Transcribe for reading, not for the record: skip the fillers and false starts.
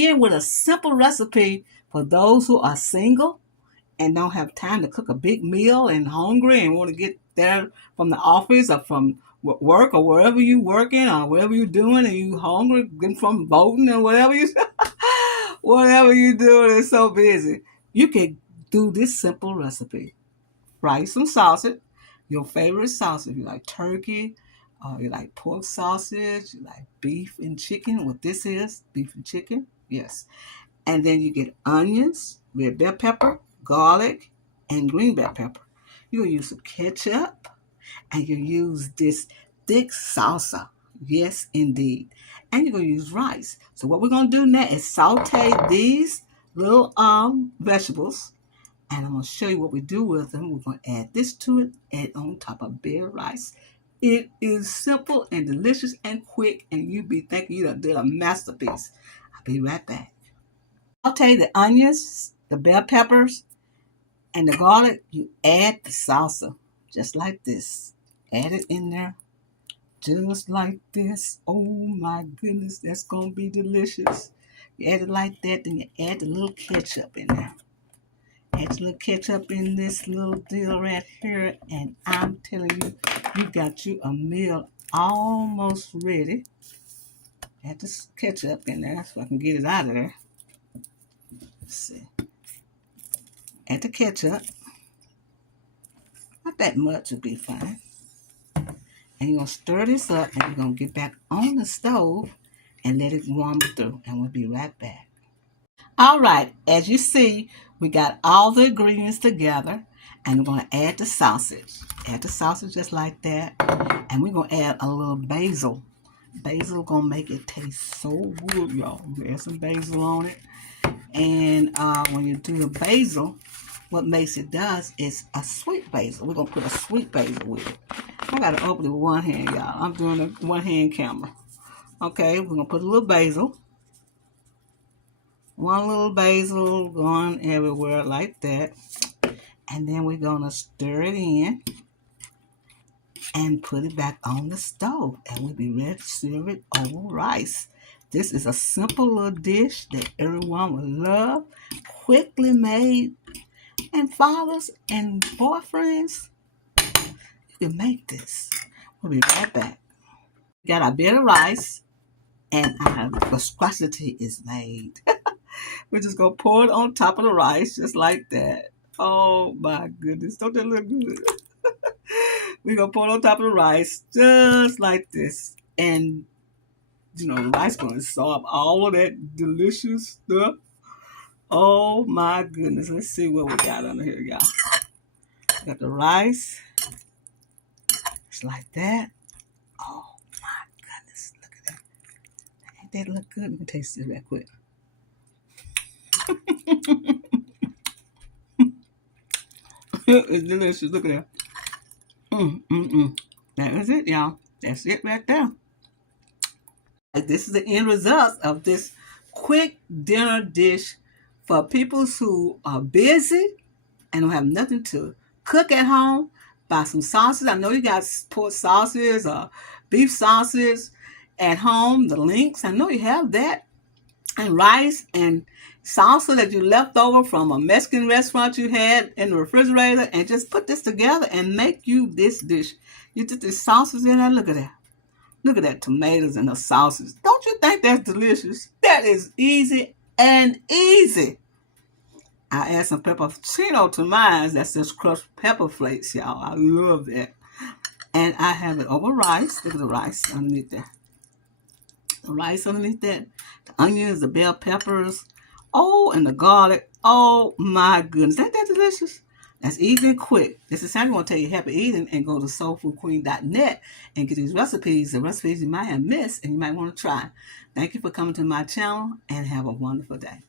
begin with a simple recipe for those who are single and don't have time to cook a big meal and hungry and want to get there from the office or from work or wherever you working or wherever you're doing and you hungry, getting from voting or whatever whatever you doing is so busy. You can do this simple recipe. Fry some sausage, your favorite sausage. You like turkey, you like pork sausage, you like beef and chicken. What this is, beef and chicken, yes. And then you get onions, red bell pepper, garlic, and green bell pepper. You'll use some ketchup, and you use this thick salsa. Yes, indeed. And you're going to use rice. So what we're going to do now is saute these little vegetables. And I'm going to show you what we do with them. We're going to add this to it, add on top of bare rice. It is simple and delicious and quick, and you be thinking you did a masterpiece. I'll be right back. Saute the onions, the bell peppers, and the garlic. You add the salsa, just like this. Add it in there, just like this. Oh my goodness, that's going to be delicious. You add it like that, then you add a little ketchup in there. Add a little ketchup in this little deal right here, and I'm telling you, you got you a meal almost ready. Add this ketchup in there so I can get it out of there. Let's see. Add the ketchup. Not that much will be fine. And you're going to stir this up, and you're going to get back on the stove and let it warm through, and we'll be right back. All right, as you see, we got all the ingredients together, and we're going to add the sausage. Add the sausage just like that, and we're going to add a little basil. Basil going to make it taste so good, y'all. Add some basil on it, and when you do the basil, what makes it does is a sweet basil. We're going to put a sweet basil with it. I got to open it with one hand, y'all. I'm doing a one-hand camera. Okay, we're going to put a little basil. One little basil going everywhere like that. And then we're going to stir it in and put it back on the stove. And we'll be ready to serve it over rice. This is a simple little dish that everyone will love. Quickly made. And fathers and boyfriends, you can make this. We'll be right back. We got our bit of rice and our viscosity is made. We're just going to pour it on top of the rice just like that. Oh my goodness. Don't that look good? We're going to pour it on top of the rice just like this. And, you know, the rice is going to absorb all of that delicious stuff. Oh my goodness. Let's see what we got under here, y'all. Got the rice. Just like that. Oh my goodness. Look at that. Ain't that look good? Let me taste this real quick. It's delicious. Look at that. That is it, y'all. That's it right there. This is the end result of this quick dinner dish for people who are busy and don't have nothing to cook at home. Buy some sauces. I know you got pork sauces or beef sauces at home, the links. I know you have that. And rice and salsa that you left over from a Mexican restaurant you had in the refrigerator, and just put this together and make you this dish. You put the sauces in there. Look at that. Look at that tomatoes and the sauces. Don't you think that's delicious? That is easy and easy. I add some peppercino to mine. That's just crushed pepper flakes, y'all. I love that. And I have it over rice. Look at the rice underneath there. The rice underneath that. The onions, the bell peppers. Oh, and the garlic. Oh, my goodness. Ain't that delicious? That's easy and quick. This is Sandy. I want to tell you happy eating and go to soulfoodqueen.net and get these recipes, the recipes you might have missed and you might want to try. Thank you for coming to my channel and have a wonderful day.